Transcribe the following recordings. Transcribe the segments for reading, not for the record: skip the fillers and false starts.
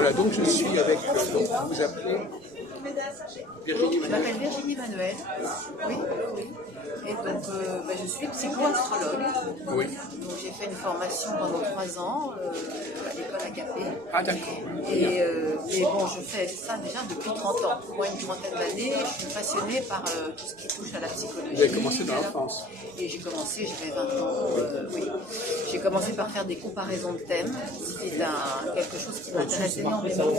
Voilà, donc je suis avec, donc vous vous appelez Virginie Je Manuel. m'appelle Virginie Manuel, oui, oui. Et donc je suis psycho-astrologue. Oui. Donc j'ai fait une formation pendant 3 ans à l'école Agapé. Ah d'accord. Mais bon, je fais ça déjà depuis 30 ans, au moins une trentaine d'années. Je suis passionnée par tout ce qui touche à la psychologie. Vous avez commencé dans l'enfance. Et j'ai commencé, j'avais 20 ans, oui. J'ai commencé par faire des comparaisons de thèmes. C'était quelque chose qui m'intéresse énormément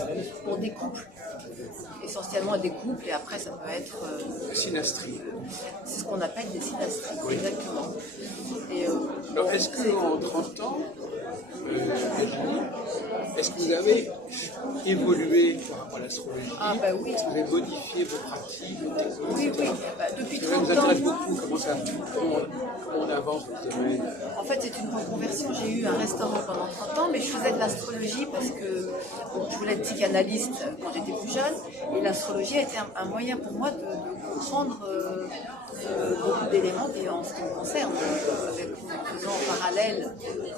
pour des couples. Essentiellement des couples, et après ça peut être... Synastrie. c'est ce qu'on appelle des synastries, Oui. exactement. Et, Alors est-ce qu'en 30 ans, Virginie, est-ce que vous avez évolué par rapport à l'astrologie? Ah bah oui. Est-ce que vous avez modifié vos pratiques, vos techniques, Oui, etc. oui. Depuis Ça nous 30 ans, intéresse beaucoup, comment on avance dans ce domaine. en fait, c'est une reconversion. J'ai eu un restaurant pendant 30 ans, mais je faisais de l'astrologie parce que je voulais être psychanalyste quand j'étais plus jeune. Et l'astrologie a été un moyen pour moi de comprendre beaucoup d'éléments en ce qui me concerne. En faisant en parallèle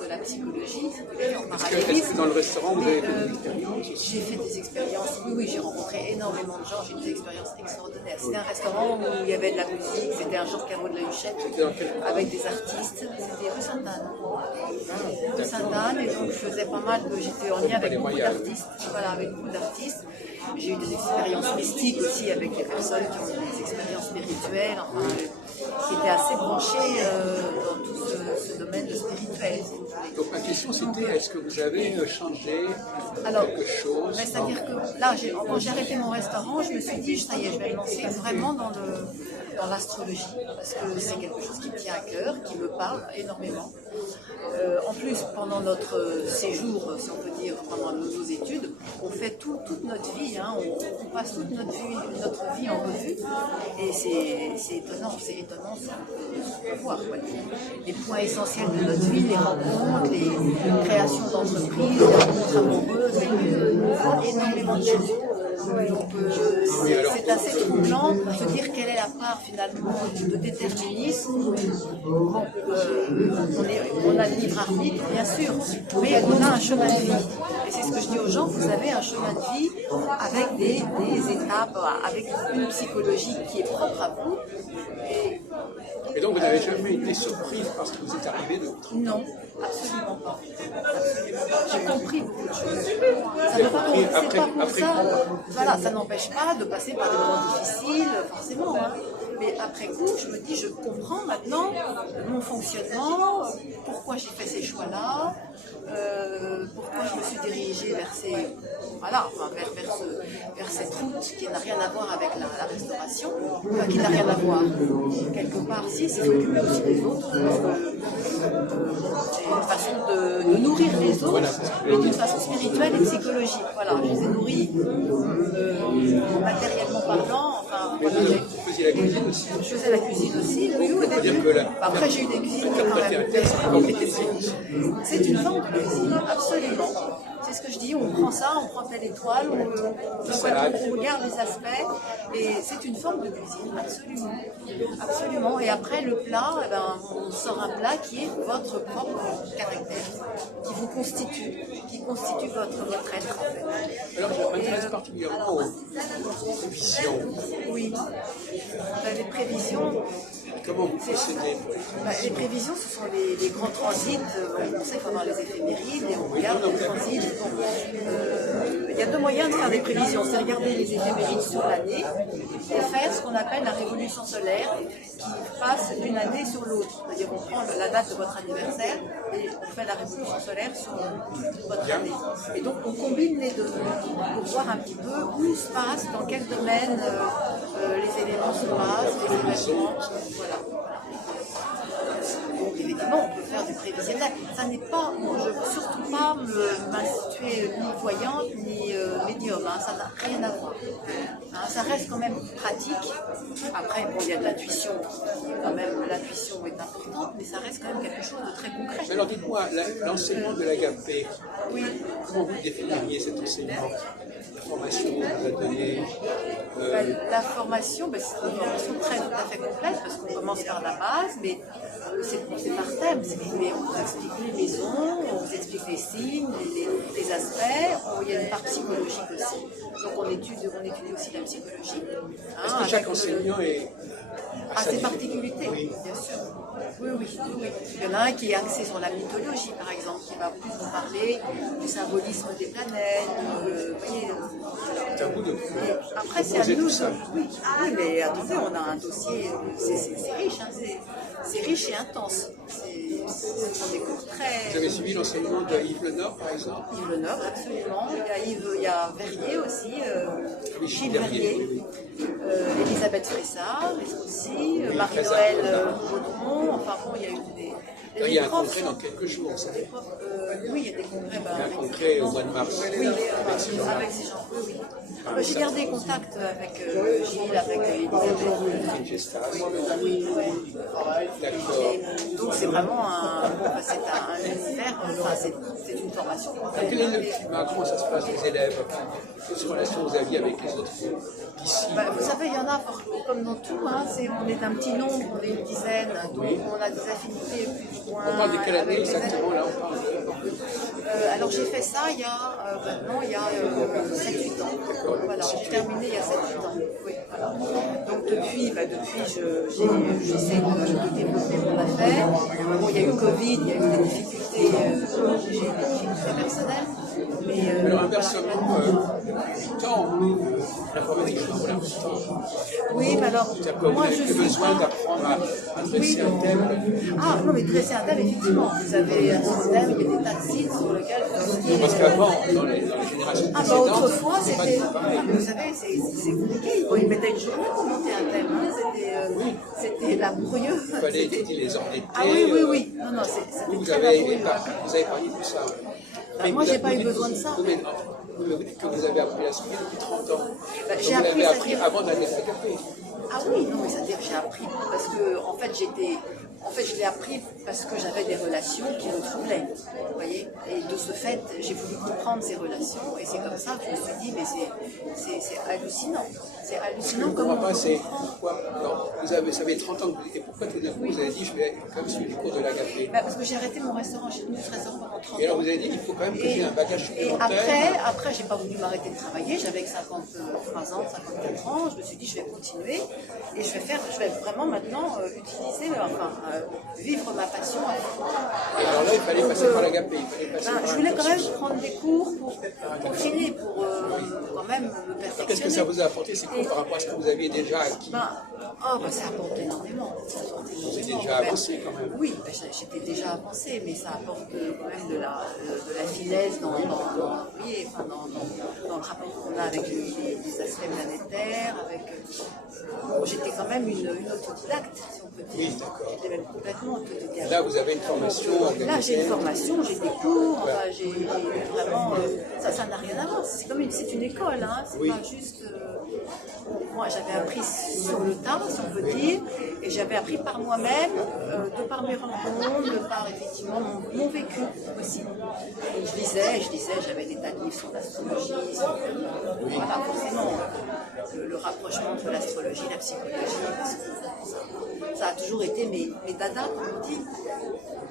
de la psychologie, en Est-ce parallélisme. que dans le restaurant, vous avez fait Mais, des expériences aussi? j'ai fait des expériences, oui, j'ai rencontré énormément de gens, j'ai eu des expériences extraordinaires. C'était un restaurant où il y avait de la musique, c'était un jour Carreau de la Huchette, avec des artistes, c'était rue Sainte-Anne. Rue Sainte-Anne, et donc je faisais pas mal, j'étais en lien avec beaucoup d'artistes, voilà, avec beaucoup d'artistes. J'ai eu des expériences mystiques aussi avec des personnes qui ont eu des expériences spirituelles, enfin, qui étaient assez branchées dans tout ce domaine de spirituel. Donc ma question c'était, est-ce que vous avez changé Alors, quelque chose? c'est-à-dire que là, quand j'ai arrêté mon restaurant, je me suis dit, ça y est, je vais me lancer vraiment dans l'astrologie, parce que c'est quelque chose qui me tient à cœur, qui me parle énormément. En plus, pendant notre séjour, si on peut dire, pendant nos études, on fait toute notre vie, hein, on passe toute notre vie en revue, et c'est étonnant ce qu'on peut voir. Quoi. Les points essentiels de notre vie, les rencontres, les créations d'entreprises, les rencontres amoureuses, on voit énormément de choses. Donc c'est assez troublant de se dire quelle est la part finalement de déterminisme. Bon, on a le libre arbitre, bien sûr, mais on a un chemin de vie. Et c'est ce que je dis aux gens, vous avez un chemin de vie avec des étapes, avec une psychologie qui est propre à vous. Et donc vous n'avez jamais été surprise parce que vous êtes arrivé de votre... Non, absolument pas. J'ai compris beaucoup de choses. Voilà, ça n'empêche pas de passer par des moments difficiles, forcément. Hein. Mais après coup, je me dis, je comprends maintenant mon fonctionnement, pourquoi j'ai fait ces choix-là, pourquoi je me suis dirigée vers cette route qui n'a rien à voir avec la restauration, enfin qui n'a rien à voir. Quelque part, si, c'est s'occuper aussi des autres. C'est une façon de nourrir les autres, mais d'une façon spirituelle et psychologique. Voilà, je les ai nourris matériellement parlant. Enfin, voilà, Vous faisiez la cuisine aussi? je faisais la cuisine aussi, oui, au début. Après, j'ai eu des cuisines qui quand même. C'est une forme de cuisine, absolument. C'est ce que je dis, on prend ça, on prend telle étoile, on regarde les aspects, et c'est une forme de cuisine, absolument. Absolument. Et après, le plat, on sort un plat qui est votre propre caractère, qui vous constitue, qui constitue votre être, en fait. Alors, je m'intéresse particulièrement aux prévisions. Oui. Les prévisions. Comment vous procédez? Les prévisions, ce sont les grands transits. On sait pendant les éphémérides et on regarde les transits. Il y a deux moyens de faire des prévisions. C'est regarder les éphémérides sur l'année et faire ce qu'on appelle la révolution solaire qui passe d'une année sur l'autre. C'est-à-dire on prend la date de votre anniversaire et on fait la révolution solaire sur toute votre année. Et donc on combine les deux pour voir un petit peu où se passe, dans quel domaine les éléments se passent, les événements. Voilà. Donc évidemment, on peut faire du prévisionnel. Ça n'est pas, je ne veux surtout pas m'instituer ni voyante ni médium. Hein. Ça n'a rien à voir. Hein, ça reste quand même pratique. Après, bon, il y a de l'intuition. Quand même, l'intuition est importante, mais ça reste quand même quelque chose de très concret. Alors dites-moi, l'enseignement de l'Agapé, oui. Comment vous définiriez cet enseignement? La formation que vous a donnée La formation, c'est une formation tout à fait complète parce qu'on commence par la base, mais c'est par thème, c'est mais on vous explique les maisons, on vous explique les signes, les aspects, il y a une part psychologique aussi. Donc on étudie aussi la psychologie. Est-ce que chaque enseignant est à ses particularités, oui. bien sûr. Oui, oui, oui. Il y en a un qui est axé sur la mythologie, par exemple, qui va plus vous parler du symbolisme des planètes. Vous voyez, C'est à vous de après, c'est à proposer nous. tout ça. Oui, ah, oui, mais attendez, on a un dossier, c'est riche, hein, c'est riche et intense. Ce sont des cours très. Vous avez suivi l'enseignement de Yves Lenord, par exemple? Yves Lenord, absolument. Il y a Verrier aussi, Gilles Verrier, Elisabeth Fressard aussi, Marie-Noël Baudron. Enfin bon, il y a eu des. Il y a un congrès dans quelques jours. Oui, il y a des congrès. Il y a un congrès au mois de mars. Oui, avec ces gens. Oui, oui. J'ai gardé contact avec Gilles, avec Elisabeth. Gestas. Oui, oui. D'accord. Donc c'est vraiment un univers, enfin c'est une formation. Quel est le climat? Comment ça se passe les élèves? Quelles relations vous aviez avec les autres d'ici? Vous savez, il y en a, comme dans tout, hein, on est un petit nombre, on est une dizaine, donc on a des affinités plus ou moins. On parle de quelle année avec les exactement élèves. là on parle de... Alors j'ai fait ça il y a maintenant il y a 7-8 ans. Voilà, j'ai terminé il y a 7-8 ans. Oui, voilà. Donc depuis j'essaie de développer mon affaire. Bon, il y a eu le Covid, il y a eu des difficultés, j'ai eu des difficultés personnelles. Mais, Alors inversement, du temps, l'informatique joue un temps. oui, mais alors, C'est-à-dire que vous moi n'avez je plus suis besoin pas... d'apprendre à dresser un thème. Ah non, mais dresser un thème, effectivement, vous avez un système, il y a des tas de sites sur lesquels vous Parce qu'avant, dans les générations Ah bah précédentes, autrefois c'est pas c'était, du tout pareil. vous savez, c'est compliqué. Bon, ils mettaient une journée pour monter un thème, hein. C'était laborieux. Il fallait étudier les ordres d'été. Ah oui, oui, oui. Non, non, c'était Vous très avez laborieux. épargné tout ça. Bah, moi, j'ai pas eu besoin de ça. Vous dites que vous avez appris la suite depuis 30 ans. Bah, Donc j'ai vous appris, l'avez appris c'est-à-dire- avant d'aller à la café. Ah oui, non, mais c'est-à-dire que j'ai appris parce que, en fait, je l'ai appris parce que j'avais des relations qui me troublaient, vous voyez. Et de ce fait, j'ai voulu comprendre ces relations et c'est comme ça que je me suis dit, mais c'est hallucinant. C'est hallucinant Je comment comprends on pas, peut c'est comprendre. pourquoi. Alors, ça fait 30 ans que vous étiez. Pourquoi tout d'un coup vous avez dit, je vais quand même suivre les cours de la café? Bah, parce que j'ai arrêté mon restaurant, j'ai tenu ce restaurant pendant 30 ans. Et alors vous avez dit, il faut quand même que j'ai un bagage Et supplémentaire. après, j'ai pas voulu m'arrêter de travailler. J'avais 53 ans, 54 ans. Je me suis dit, je vais continuer et je vais vraiment maintenant vivre ma passion à fond. Et alors là, il fallait passer par l'agapé. Il fallait passer par Je un voulais quand même cursus. prendre des cours pour peaufiner, pour quand même me perfectionner. Qu'est-ce que ça vous a apporté ces cours par rapport à ce que vous aviez déjà acquis? Ça apporte énormément. Vous êtes déjà avancé quand même. Oui, j'étais déjà avancée, mais ça apporte quand même de la finesse dans le rapport qu'on a avec les aspects planétaires. J'étais quand même une autodidacte, si on peut dire. Oui, d'accord. J'étais même complètement autodidacte. Là, vous avez une formation organisée. Là, j'ai une formation, j'ai des cours, j'ai vraiment... ça n'a rien à voir. C'est une école, hein. C'est pas juste... moi, j'avais appris sur le tas, si on peut dire, et j'avais appris par moi-même, de par mes rencontres, de par effectivement mon vécu aussi. Et je lisais, j'avais des tas de livres sur l'astrologie, voilà, forcément, le rapprochement entre l'astrologie et la psychologie, parce que ça a toujours été mes dadas, comme on dit.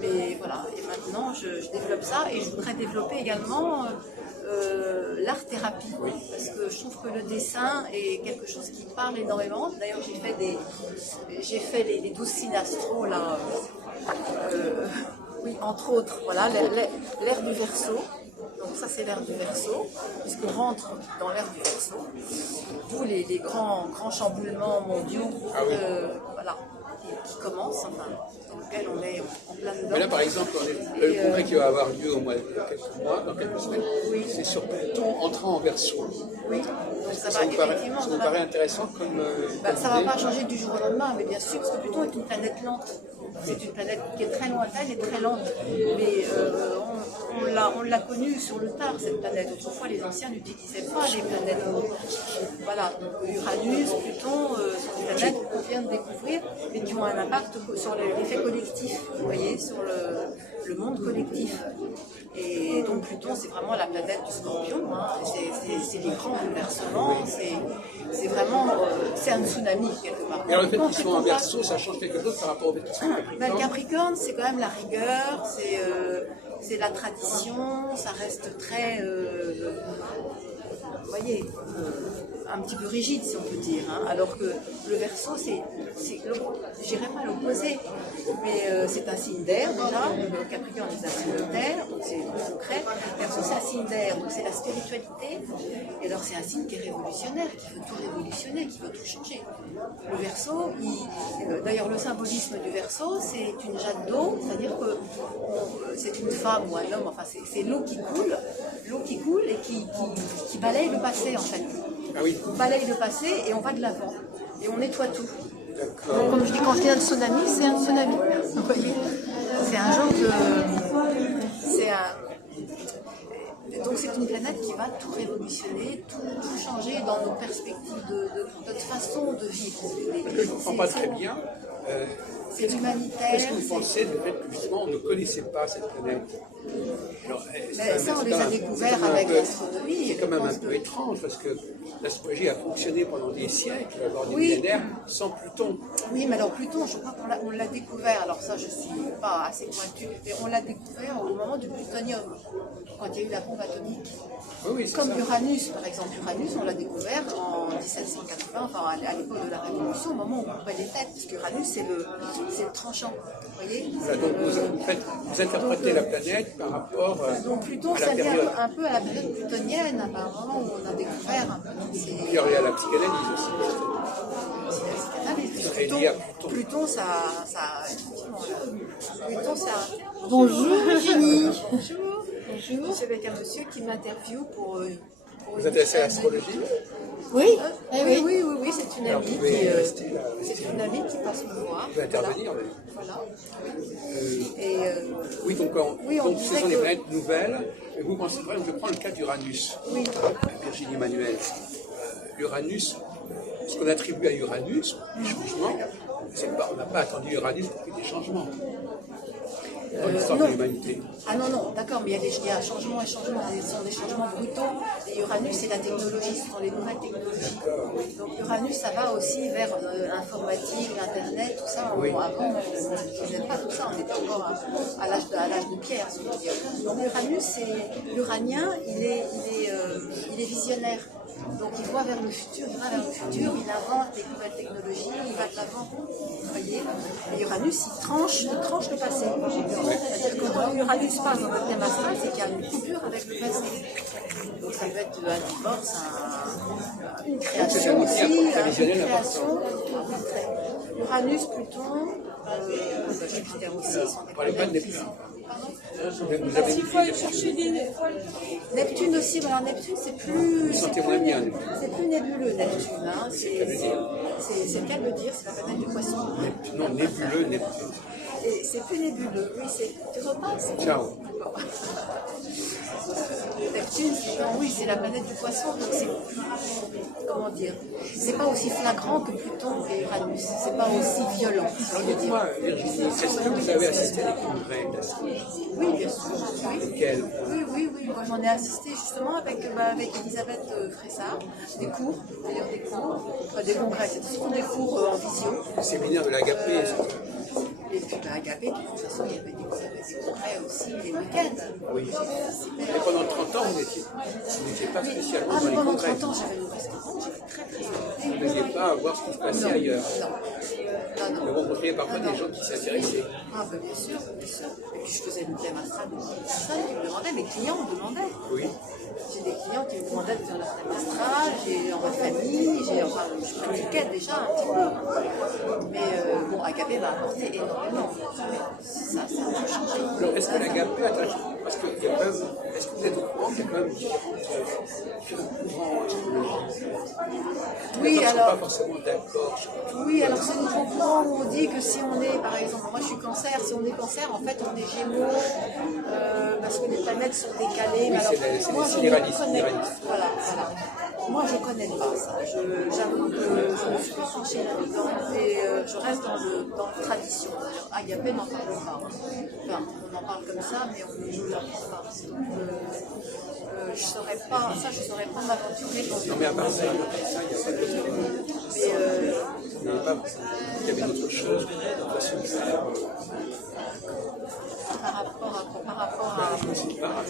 Mais voilà, et maintenant je développe ça et je voudrais développer également l'art-thérapie, parce que je trouve que le dessin est quelque chose qui parle énormément. D'ailleurs, j'ai fait les 12 signes astro là, oui, entre autres, voilà, l'ère du Verseau. Donc ça, c'est l'ère du Verseau, puisqu'on rentre dans l'ère du Verseau, d'où les grands chamboulements mondiaux, voilà, qui commencent, enfin, dans lesquels on est en plein dedans. Mais là, par exemple, le congrès qui va avoir lieu dans quelques semaines, c'est sur Pluton entrant en Verseau. Oui, donc ça Ça vous va paraît intéressant comme ça ne idée? va pas changer du jour au lendemain, mais bien sûr, parce que Pluton est une planète lente. C'est une planète qui est très lointaine et très lente. Mais on l'a connue sur le tard, cette planète. Autrefois, les anciens n'utilisaient pas les planètes. Voilà, donc Uranus, Pluton, sont des planètes qu'on vient de découvrir, mais qui ont un impact sur l'effet collectif, vous voyez, sur le monde collectif. Et donc Pluton, c'est vraiment la planète du Scorpion. Hein. C'est c'est des grands bouleversements, c'est vraiment, c'est un tsunami quelque part. Et alors le fait qu'ils soient en Verseau, ça change quelque chose par rapport au fait qu'ils soient en Capricorne? Le Capricorne, c'est quand même la rigueur, c'est la tradition, ça reste très, vous voyez, un petit peu rigide si on peut dire, hein, alors que le Verseau, je dirais pas l'opposé, mais c'est un signe d'air déjà, le Capricorne est un signe de terre, donc c'est concret, le Verseau c'est un signe d'air, donc c'est la spiritualité, et alors c'est un signe qui est révolutionnaire, qui veut tout révolutionner, qui veut tout changer. Le Verseau, d'ailleurs le symbolisme du Verseau, c'est une jatte d'eau, c'est-à-dire que c'est une femme ou un homme, enfin c'est l'eau qui coule et qui balaye le passé en fait. Ah oui. On balaye le passé et on va de l'avant. Et on nettoie tout. Donc, comme je dis, quand je dis un tsunami, c'est un tsunami. Vous voyez, c'est un genre de... Donc c'est une planète qui va tout révolutionner, tout changer dans nos perspectives de notre façon de vivre. Parce que je ne comprends pas très bien. C'est humanitaire. Qu'est-ce que vous pensez du fait que justement on ne connaissait pas cette planète? Alors, ça, on les a découverts avec l'astronomie. C'est quand même un peu étrange parce que l'astrologie a fonctionné pendant des siècles, voire des millénaires, sans Pluton. Oui, mais alors Pluton, je crois qu'on l'a découvert, alors ça je ne suis pas assez pointue, mais on l'a découvert au moment du plutonium, quand il y a eu la bombe atomique. Oui, comme Uranus, par exemple. Uranus, on l'a découvert en 1780, enfin à l'époque de la Révolution, au moment où on coupait les têtes, parce qu'Uranus, c'est le tranchant. Vous voyez, voilà, donc vous interprétez la planète par rapport donc Pluton, à la ça vient période. un peu à la période plutonienne, à un moment où on a découvert un peu. Il y a la psychanalyse aussi. Pluton, ça. Pluton, ça. Bonjour Virginie. Bonjour. Je suis avec un monsieur qui m'interviewe pour. Vous vous intéressez à l'astrologie? Oui, oui, c'est une Alors, amie vous pouvez qui. rester là. C'est une amie qui passe me voir. Vous pouvez intervenir. Voilà. Oui, donc, on donc disait ce sont des que- planètes nouvelles. Et vous pensez, par exemple, je prends le cas d'Uranus. Oui. Virginie Manuel. Uranus, ce qu'on attribue à Uranus, les changements, on n'a pas attendu Uranus pour qu'il y ait des changements dans l'histoire de non. l'humanité. Ah non, d'accord, mais il y a changement et changement, ce sont des changements brutaux. Et Uranus, c'est la technologie, ce sont les nouvelles technologies. Donc Uranus, ça va aussi vers l'informatique, l'Internet, tout ça. Oui. Avant, on n'utilisait pas tout ça, on était encore à l'âge de pierre, si on peut dire. Donc Uranus, l'Uranien, il est visionnaire. Donc il voit vers le futur, il invente des nouvelles technologies, il va de l'avant. Vous voyez? Et Uranus, il tranche le passé. C'est-à-dire que quand Uranus passe dans notre thème astral, c'est qu'il y a une coupure avec le passé. Donc ça peut être un divorce, une création aussi, une création. Uranus, Pluton, Jupiter aussi, sont des Parlez pas de planètes qui Neptune. sont... Vous avez Il faut aller chercher des... Neptune aussi, mais alors Neptune c'est plus Sentez-moi bien, Neptune. c'est plus nébuleux Neptune, hein. C'est le cas de le dire, c'est la planète du poisson. Non, nébuleux, Neptune. Et c'est plus nébuleux, oui, tu repasses. Ciao. Neptune, oui, c'est la planète du poisson, donc c'est, comment dire, c'est pas aussi flagrant que Pluton et Uranus, c'est pas aussi violent. Alors dites-moi, Virginie, est-ce que vous avez assisté à des congrès d'astrologie? Oui, bien sûr, oui. Lesquels? Oui, moi j'en ai assisté justement avec Elisabeth Fressard, des cours, d'ailleurs des congrès, c'était souvent des cours en visio. Le séminaire de l'Agapé, Et puis Agapé, de toute façon, il y avait des congrès aussi les week-ends. oui. Et pendant 30 ans, vous n'étiez pas spécialement dans les Pendant congrès. 30 ans, j'avais mon restaurant, j'étais très Vous occupée. n'alliez pas voir ce qui se passait ailleurs. Non. Vous rencontriez parfois des gens qui s'intéressaient. Ah, ben, bien sûr. Et puis je faisais une thème astral de personnes qui me demandaient, mes clients me demandaient. Oui. J'ai des clients qui me demandaient de faire leur thème astral, j'ai en ma famille, je pratiquais déjà un petit peu. Mais bon, Agapé m'a apporté énormément. Ça a tout changé. Alors, est-ce que l'Agapé a parce que il y a quand même, est-ce que vous êtes au courant qu'il y a quand même différents courants astrologiques? Oui, Les gens ne sont alors- pas forcément d'accord. Oui, alors ce nouveau courant où on dit que si on est, par exemple, moi je suis cancer, si on est cancer, en fait on est gémeaux, parce que les planètes sont décalées. Oui, c'est les sidéralistes. Voilà. Moi je connais pas ça. J'avoue que je ne suis pas penchée là-dedans et je reste dans la tradition. Agapé n'en parle pas. Enfin, on en parle comme ça, mais on ne l'en parle pas. Donc, je saurais pas m'aventurer dans Non mais à part ça, il n'y a pas d'autre. Il y avait d'autres choses, d'autres façons de faire. par rapport à... Je ne sais pas.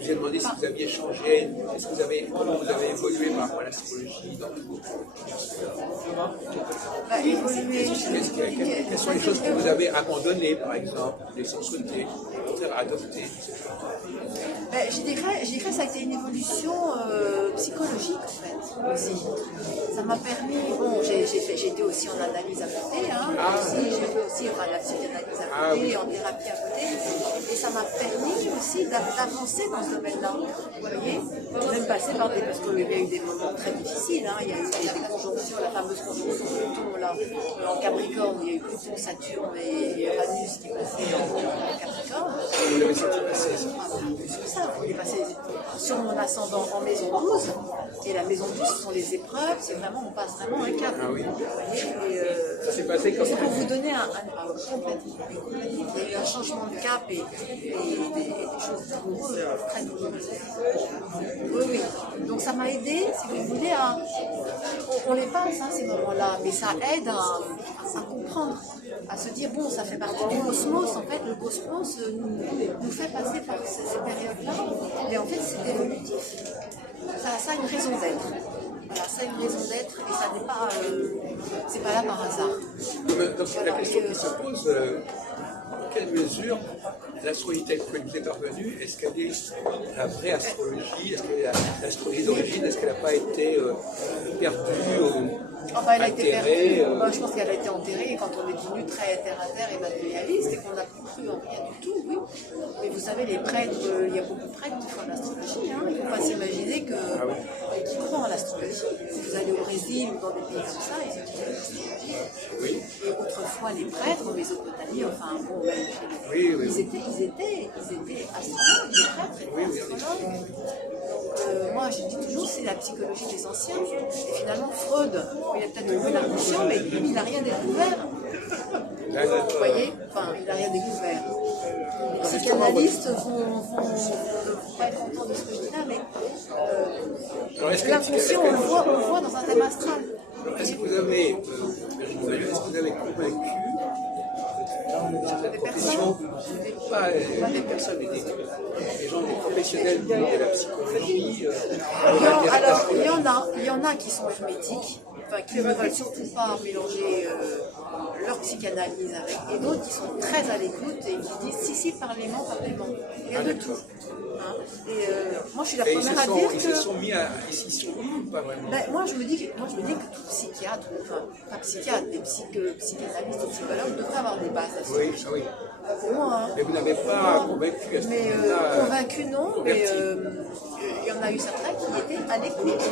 Je vous ai demandé si vous aviez changé, comment vous avez évolué par rapport à l'astrologie. Évoluer. Quelles sont les choses que vous avez abandonnées, par exemple, les sans souhaiter, adoptées? Je dirais que ça a été une évolution psychologique en fait aussi. Ça m'a permis, bon, j'ai été aussi en analyse à côté, hein, j'ai fait aussi la psychanalyse à côté, en thérapie à côté, et ça m'a permis aussi d'avancer dans ce domaine-là. Vous voyez, même passer par des, parce qu'il y a eu des moments très difficiles, hein, il y a eu des conjonctions, la fameuse conjonction de Pluton là, en Capricorne, il y a eu Pluton, Saturne et Uranus qui passaient en Capricorne. Vous l'avez senti passer ça? C'est ça, il est passé sur mon ascendant en maison 12, et la maison 12 ce sont les épreuves, c'est vraiment, on passe vraiment un cap. Ah oui. Vous voyez, et, Ça s'est passé comme c'est ça? pour vous donner complètement. Il y a eu un changement de cap et des choses douloureuses, très douloureuses. Oui, oui. Donc ça m'a aidé, si vous voulez, on les passe, hein, ces moments-là, mais ça aide à comprendre, à se dire, bon, ça fait partie du cosmos, en fait, le cosmos nous fait passer par ces périodes-là, et en fait, c'est évolutif. Ça a une raison d'être. Voilà, ça a une raison d'être, et ça n'est pas, c'est pas là par hasard. Donc la question qui se pose, dans quelle mesure l'astrologie telle qu'elle nous est parvenue, est-ce qu'elle est la vraie astrologie? Est-ce qu'elle est l'astrologie d'origine? Est-ce qu'elle n'a pas été perdue ou elle a été enterrée perdue. Je pense qu'elle a été enterrée quand on est devenu très terre à terre et matérialiste et qu'on n'a plus cru en rien du tout, oui. Mais vous savez, les prêtres, il y a beaucoup de prêtres qui font de l'astrologie. Hein. Il ne faut pas s'imaginer qu'ils croient en l'astrologie. Vous allez au Brésil ou dans des pays comme ça, ils utilisent l'astrologie. Oui. Et autrefois, les prêtres en Mésopotamie, enfin bon, même ils étaient astrologues, les prêtres étaient astrologues. Donc, moi, je dis toujours, c'est la psychologie des anciens. Et finalement, Freud, il a peut-être trouvé l'inconscient, mais il n'a rien découvert. Vous voyez, enfin, il n'a rien découvert. Les psychanalystes vont pas être contents de ce que je dis là, mais l'inconscient, on le voit dans un thème astral. Est-ce que vous avez convaincu cette profession, pas des personnes, mais des gens, des professionnels de la psychologie? Alors, il y en a qui sont hermétiques, enfin, qui ne veulent surtout pas mélanger leur psychanalyse avec, et d'autres qui sont très à l'écoute et qui disent si, parlez-moi. Il y a de tout. Hein. Et moi, je suis la première à dire que... Ils se sont mis ou pas vraiment? Moi, je me dis que tout psychiatre, enfin, pas psychiatre, mais psychanalystes ou psychologues devraient avoir des bases à ce Oui, oui. pour moi, hein. Mais vous n'avez pas convaincu à ce mais moment-là, convaincu non, mais il y en a eu certains qui étaient à l'écoute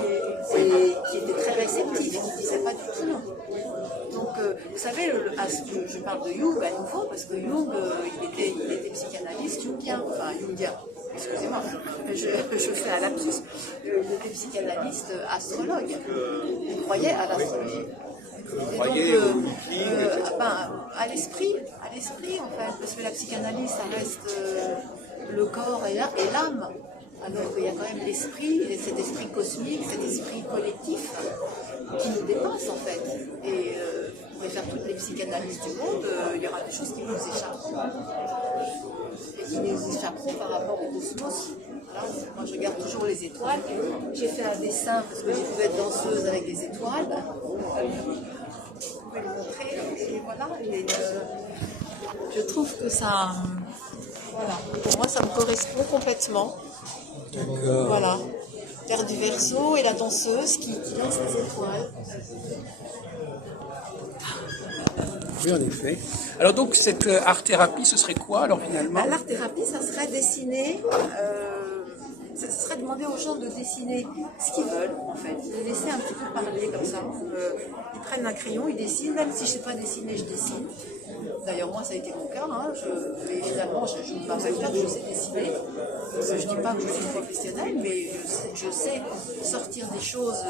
et qui étaient très réceptifs, qui ne disaient pas du tout non. Donc, vous savez, je parle de Jung à nouveau, parce que Jung, il était psychanalyste jungien, enfin jungien, excusez-moi, je fais un lapsus, il était psychanalyste astrologue, il croyait à l'astrologie. vous croyez au looking, etc. À l'esprit en fait, parce que la psychanalyse ça reste le corps et l'âme, alors qu'il y a quand même l'esprit, et cet esprit cosmique, cet esprit collectif qui nous dépasse en fait. Et vous pouvez faire toutes les psychanalyses du monde, il y aura des choses qui nous échapperont. Et qui nous échapperont par rapport au cosmos. Voilà. Moi je regarde toujours les étoiles. J'ai fait un dessin parce que j'ai voulu être danseuse avec des étoiles. Vous pouvez le montrer. Et voilà. Je trouve que ça. Voilà. Pour moi ça me correspond complètement. Voilà. Terre du Verseau et la danseuse qui danse les étoiles. Oui, en effet. Alors donc, cette art-thérapie, ce serait quoi, alors, finalement? L'art-thérapie, ça serait dessiner, ça serait demander aux gens de dessiner ce qu'ils veulent, en fait. De laisser un petit peu parler comme ça. Ils prennent un crayon, ils dessinent, même si je ne sais pas dessiner, je dessine. D'ailleurs, moi, ça a été mon cas. Hein. Mais finalement, je ne m'appelle pas que je sais dessiner. Je ne dis pas que je suis professionnelle, mais je sais sortir des choses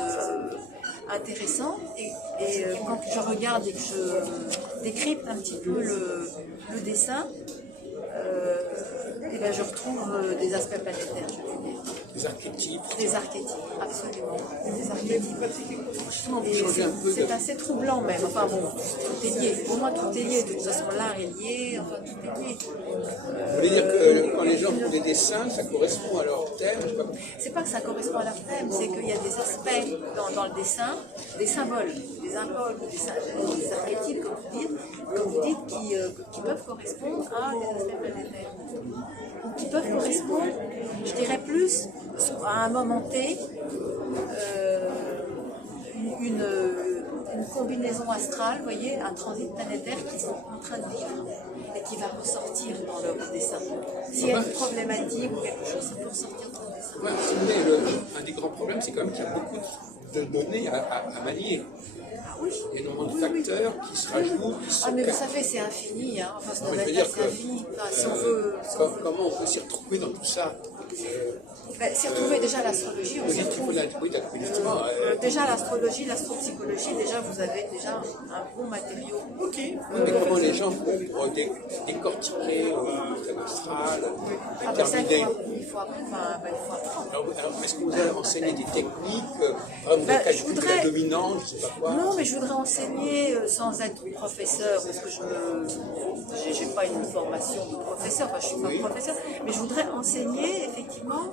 intéressantes. Et quand je regarde et que je décrypte un petit peu le dessin, et ben je retrouve des aspects planétaires. des archétypes. Des archétypes, absolument. Des archétypes. Justement, pour Et changer un peu c'est assez troublant même. Enfin bon, tout est lié. Pour moi, tout est lié. De toute façon, l'art est lié. Enfin, tout est lié. Vous voulez dire que quand les gens font des dessins, ça correspond à leur thème, je sais pas. C'est pas que ça correspond à leur thème, c'est qu'il y a des aspects dans le dessin, des symboles, des archétypes, comme vous dites qui peuvent correspondre à des aspects planétaires. Ou qui peuvent correspondre, je dirais plus, à un moment T, une combinaison astrale, vous voyez, un transit planétaire qu'ils sont en train de vivre et qui va ressortir dans leur dessin. S'il y a une problématique ou quelque chose, ça peut ressortir dans le dessin. Ouais, si vous voulez, un des grands problèmes, c'est quand même qu'il y a beaucoup de données à manier. Ah oui. Il y a énormément de facteurs qui se rajoutent. Ah mais vous savez, c'est infini, hein. Enfin, ce Non, mais je veux domaine-là, dire c'est que, infini. Enfin, si on veut... comment on peut s'y retrouver dans tout ça? S'y retrouver déjà l'astrologie, on s'y retrouve. Oui, justement. Déjà l'astrologie, l'astropsychologie, déjà vous avez déjà un bon matériau. Ok. Mais comment les gens vont décortiquer le thème astral, Ah ben ça, déterminer. il faut apprendre. Alors, est-ce que vous allez enseigner des techniques, par exemple, de calcul de la dominante, je ne sais pas quoi? Non, mais je voudrais enseigner sans être professeur, parce que je n'ai pas une formation de professeur, enfin, je ne suis pas professeur, mais je voudrais enseigner effectivement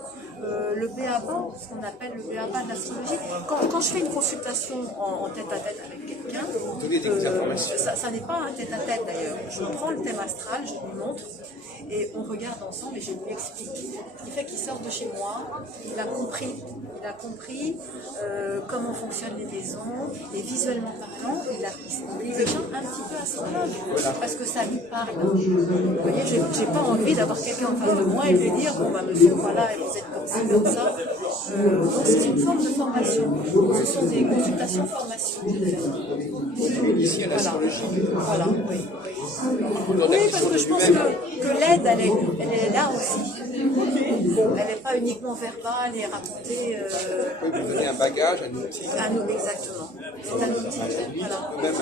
le b.a.-ba, ce qu'on appelle le b.a.-ba de l'astrologie. Quand je fais une consultation en tête-à-tête avec quelqu'un, ça n'est pas un tête-à-tête d'ailleurs. Je prends le thème astral, je lui montre, et on regarde ensemble et je lui explique. Ce qui fait qu'il sort de chez moi, il a compris comment fonctionnent les maisons, et visuellement parlant, il est déjà un petit peu astrologue, parce que ça lui parle. Vous voyez, j'ai pas envie d'avoir quelqu'un en face de moi et lui dire, bon bah monsieur, voilà, vous êtes comme ci, comme ça. Donc c'est une forme de formation. Ce sont des consultations formation. Ici à l'astrologie. Voilà, oui. Oui, parce que je pense que l'aide, elle est là aussi. Elle n'est pas uniquement verbale et racontée. Oui, vous donnez un bagage, un outil. Exactement. C'est un outil. Voilà. Même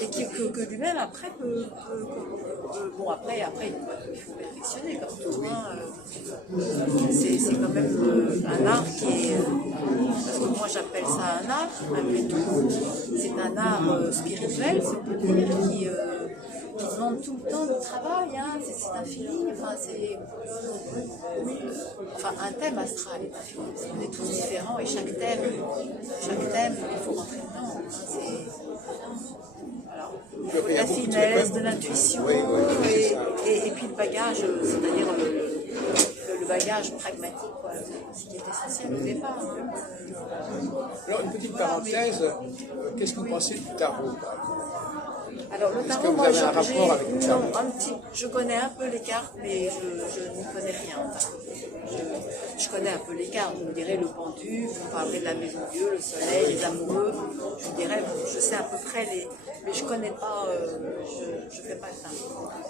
Et que lui-même, après, bon, après, il faut perfectionner comme tout. Hein. C'est quand même un art qui est. Parce que moi, j'appelle ça un art, malgré tout. C'est un art spirituel, si on peut dire, qui demande tout le temps de travail, hein, c'est infini, enfin un thème astral est infini, on est tous différents et chaque thème, il faut rentrer dedans. Voilà. La finesse, de l'intuition, et puis le bagage, c'est-à-dire le bagage pragmatique, quoi, ce qui est essentiel au départ. Alors une petite parenthèse, qu'est-ce que vous pensez du tarot? Alors le tarot, moi je connais un peu les cartes, mais je n'y connais rien. Je connais un peu les cartes, vous me direz le pendu, vous me parlerez de la maison Dieu, le soleil, les amoureux, je vous dirais, je sais à peu près mais je connais pas, je fais pas ça.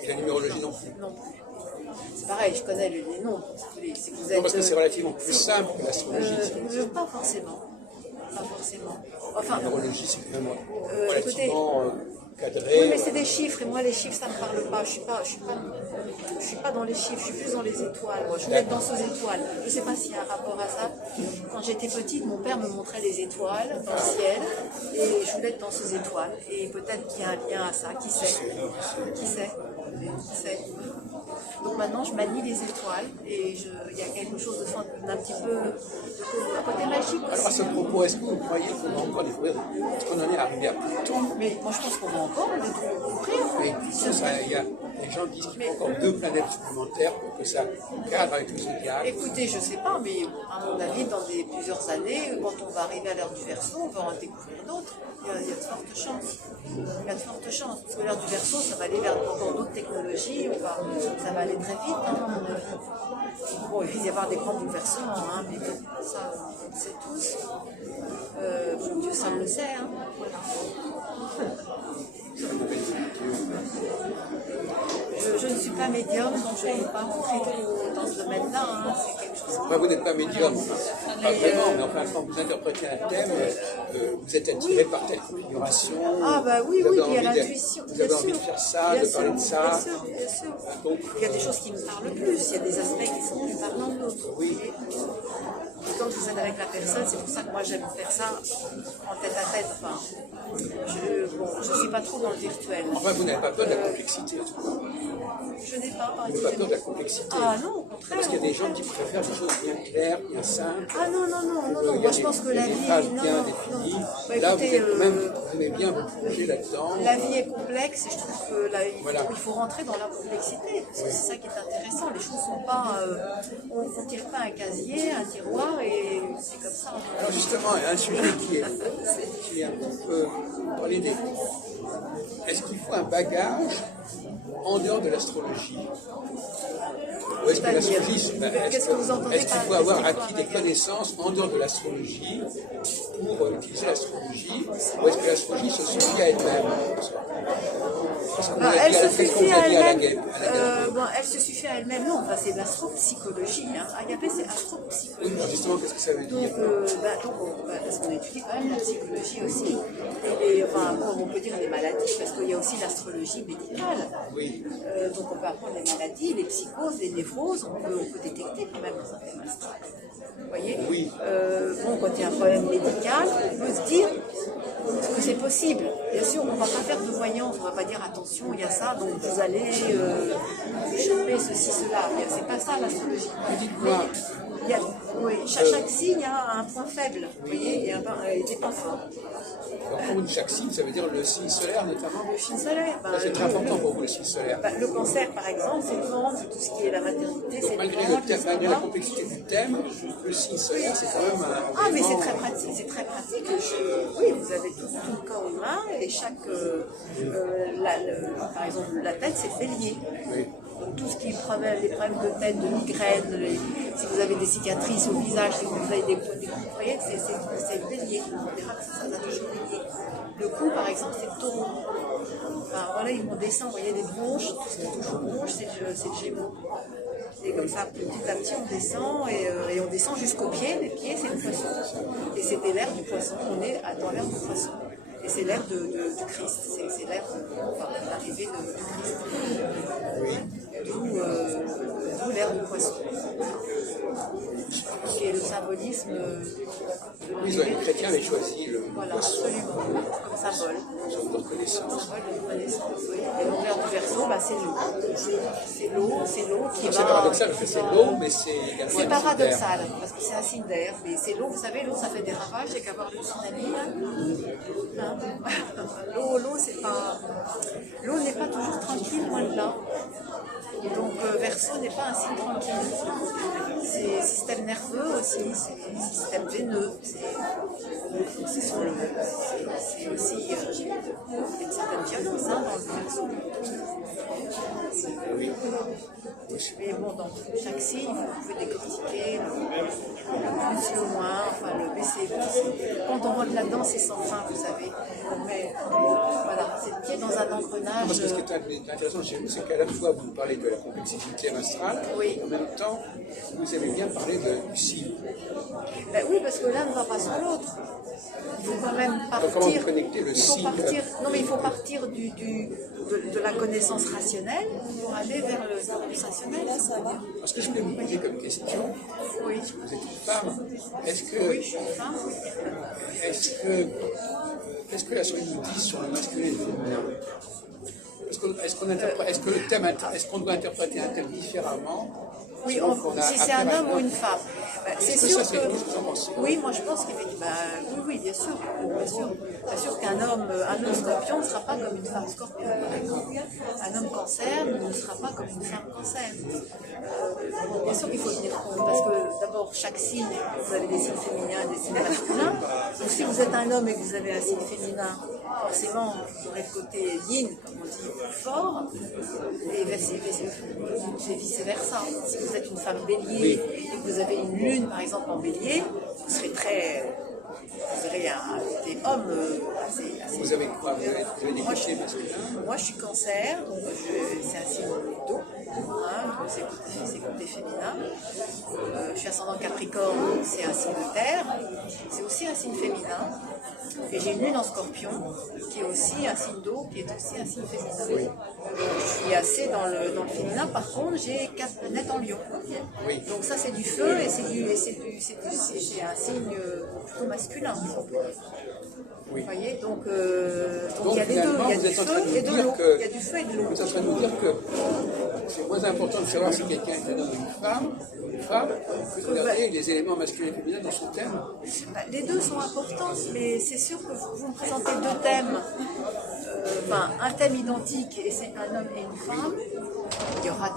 Et la numérologie non plus? Non. C'est pareil, je connais les noms. Si vous êtes, non, parce que c'est relativement plus simple que l'astrologie. Pas forcément. Pas forcément. Enfin, la numérologie, c'est quand même relativement cadré. Oui, mais c'est des chiffres, et moi les chiffres ça ne me parle pas. Je suis pas dans les chiffres, je suis plus dans les étoiles. Moi, je voulais être danseuse étoile. Je ne sais pas s'il y a un rapport à ça. Quand j'étais petite, mon père me montrait les étoiles dans le ciel, et je voulais être danseuse étoile. Et peut-être qu'il y a un lien à ça. Qui sait? Donc maintenant, je manie les étoiles, et il y a quelque chose d'un petit peu un côté magique aussi. Alors à ce propos, est-ce que vous croyez qu'on va encore découvrir? Est-ce qu'on en est arrivé à Pluton? Mais moi je pense qu'on va encore le découvrir. Oui, il y a des gens qui disent qu'il faut encore 2 planètes supplémentaires pour que ça cadre avec le zodiaque. Écoutez, je ne sais pas, mais à mon avis, dans plusieurs années, quand on va arriver à l'heure du Verseau, on va en découvrir d'autres. Il y a de fortes chances. Parce que l'heure du Verseau, ça va aller vers encore d'autres technologies, ça va aller très vite, hein, à mon avis. Bon, il risque d'y avoir des grands bouleversements, hein, mais bon, ça, on le sait tous. Bon, Dieu seul le sait, hein. Voilà. Je ne suis pas médium, donc je ne vais pas rentrer trop dans ce domaine-là. Hein. C'est quelque chose. Enfin, vous n'êtes pas médium, pas vraiment, mais enfin, quand vous interprétez un thème, vous êtes attiré par telle configuration. Ah, bah oui, il y a l'intuition. Vous avez envie de faire ça, de parler de ça. Bien sûr. Donc, il y a des choses qui me parlent plus, il y a des aspects qui sont plus parlants que d'autres. Oui. Quand vous êtes avec la personne, c'est pour ça que moi j'aime faire ça en tête à tête. Enfin, je ne suis pas trop dans le virtuel. Enfin, vous n'avez pas peur de la complexité. Je n'ai pas, par Vous n'avez pas peur de la complexité. Ah non, au contraire. Parce qu'il y a des gens qui préfèrent des choses bien claires, bien simples. Ah non, moi je pense que la vie, bien non. définies. Bah, Là, vous écoutez, êtes même, vous aimez bien vous plonger là-dedans. la vie est complexe et je trouve que Voilà. il faut rentrer dans la complexité. Parce que c'est ça qui est intéressant. Les choses sont pas, on ne tire pas un casier, un tiroir et c'est comme ça. Alors justement, il y a un sujet qui est un petit peu parler des... Est-ce qu'il faut un bagage en dehors de l'astrologie? Ou est-ce que l'astrologie, Qu'est-ce que vous entendez est-ce qu'il par- faut avoir qu'est-ce qu'il faut acquis un des bagage connaissances en dehors de l'astrologie pour utiliser l'astrologie? Ou est-ce que l'astrologie se suffit à elle-même? Elle se suffit à elle-même. Elle Elle se suffit à elle-même. Non, enfin, c'est de l'astropsychologie. Hein. Agapé, c'est astropsychologie. justement, qu'est-ce que ça veut dire? Donc, parce qu'on étudie quand même la psychologie aussi. Et, enfin, bon, on peut dire les maladies, parce qu'il y a aussi l'astrologie médicale. Oui. Donc on peut apprendre les maladies, les psychoses, les névroses, on peut détecter quand même dans un thème astral. Vous voyez? Oui. Bon, quand il y a un problème médical, on peut se dire que c'est possible. Bien sûr, on ne va pas faire de voyance, on ne va pas dire attention, il y a ça, donc vous allez choper ceci, cela. C'est pas ça l'astrologie. Dites-moi. Oui, chaque signe a un point faible, vous voyez, et des points forts. Donc, quand vous dites chaque signe, ça veut dire le signe solaire notamment? Le signe solaire, C'est très important pour vous, le signe solaire. le cancer, par exemple, c'est le ventre, c'est tout ce qui est la maternité, Donc, c'est malgré, le ventre, malgré la complexité du thème, le signe solaire, c'est quand même un. Ah, mais c'est élément- très pratique, c'est très pratique. Oui, vous avez tout le corps humain et chaque. Par exemple, la tête, c'est le bélier. Oui. Donc, tout ce qui promet les problèmes de tête, de migraine, si vous avez des cicatrices au visage, si vous avez des coups, vous voyez, c'est le bélier. On dira que ça touche le bélier. Le cou, par exemple, c'est le taureau. Enfin, voilà, on descend, vous voyez, des bronches, tout ce qui touche aux bronches, c'est le gémeaux. Et comme ça, petit à petit, on descend et on descend jusqu'aux pieds. Les pieds, c'est le poisson. Et c'était l'ère du poisson. On est dans l'ère du poisson. Et c'est l'ère du Christ. C'est l'ère, l'arrivée du Christ. D'où l'ère du poisson. Qui est le symbolisme de Oui, l'arrivée les du chrétiens avaient Christ. choisi le Voilà, poisson absolument. Comme symbole. comme de reconnaissance. Symbole de reconnaissance, oui. Et donc l'ère du Verseau, c'est l'eau. C'est l'eau qui va. C'est paradoxal parce que c'est l'eau, mais c'est également C'est un paradoxal, parce que c'est un signe d'air, mais c'est l'eau, vous savez, l'eau ça fait des ravages, il n'y a qu'à voir le tsunami. Hein. L'eau, c'est pas. L'eau n'est pas toujours tranquille, loin de là. Donc Verseau n'est pas un signe tranquille. C'est système nerveux aussi, c'est système veineux, c'est aussi une certaine violence dans le Verseau. Oui. Mais bon, dans chaque signe, vous pouvez décortiquer le plus, le moins, enfin le baisser. Quand on rentre là-dedans, c'est sans fin, vous savez. Mais voilà, c'est le pied dans un engrenage. Parce que ce qui est intéressant chez vous, c'est qu'à la fois vous parlez de la complexité du thème astral, Oui. et en même temps, vous aimez bien parler du signe. Ben oui, parce que l'un ne va pas sans l'autre. Il faut quand même partir. comment vous connectez le il faut signe partir. Non, mais il faut partir de la connaissance rationnelle pour aller vers le sensationnel. Parce que je voulais vous poser comme question, Oui. vous êtes une femme, est-ce que, Oui, je suis une femme. qu'est-ce que la société nous dit sur le masculin et le féminin? Est-ce que le thème, est-ce qu'on doit interpréter un thème différemment? Oui, selon qu'on a si c'est un affaire à homme ou une femme. Ben, c'est Est-ce que sûr ça, c'est que. vous en pensez? Oui, moi je pense qu'effectivement. Oui, bien sûr. Bien sûr qu'un homme scorpion ne sera pas comme une femme scorpion, par exemple. Un homme cancer ne sera pas comme une femme cancer. Bien sûr qu'il faut tenir compte, parce que d'abord, chaque signe, vous avez des signes féminins et des signes masculins. Donc si vous êtes un homme et que vous avez un signe féminin, forcément, vous aurez le côté yin, comme on dit, plus fort, et vice-versa. Si vous êtes une femme bélier et que vous avez une lune, par exemple, en bélier, vous serez très... Vous aurez un côté homme assez... Vous avez quoi? Vous avez des clichés masculins? Moi, je suis cancer, donc c'est un signe d'eau, donc c'est côté féminin. Je suis ascendant Capricorne, donc c'est un signe de terre. c'est aussi un signe féminin. Et j'ai une lune en scorpion, qui est aussi un signe d'eau, qui est aussi un signe féminin. Je suis assez dans le féminin, par contre, j'ai 4 planètes en lion. Donc ça, c'est du feu et c'est un signe plutôt masculin, si on peut dire. Vous voyez, donc il y a les deux, il y a du feu et de l'eau. Il y a du feu et de l'eau. Vous êtes en train de nous dire que c'est moins important de savoir si quelqu'un est un homme ou une femme, que de regarder les éléments masculins et féminins dans son thème. Les deux sont importants, mais c'est sûr que vous me présentez deux thèmes, un thème identique, et c'est un homme et une femme, il y aura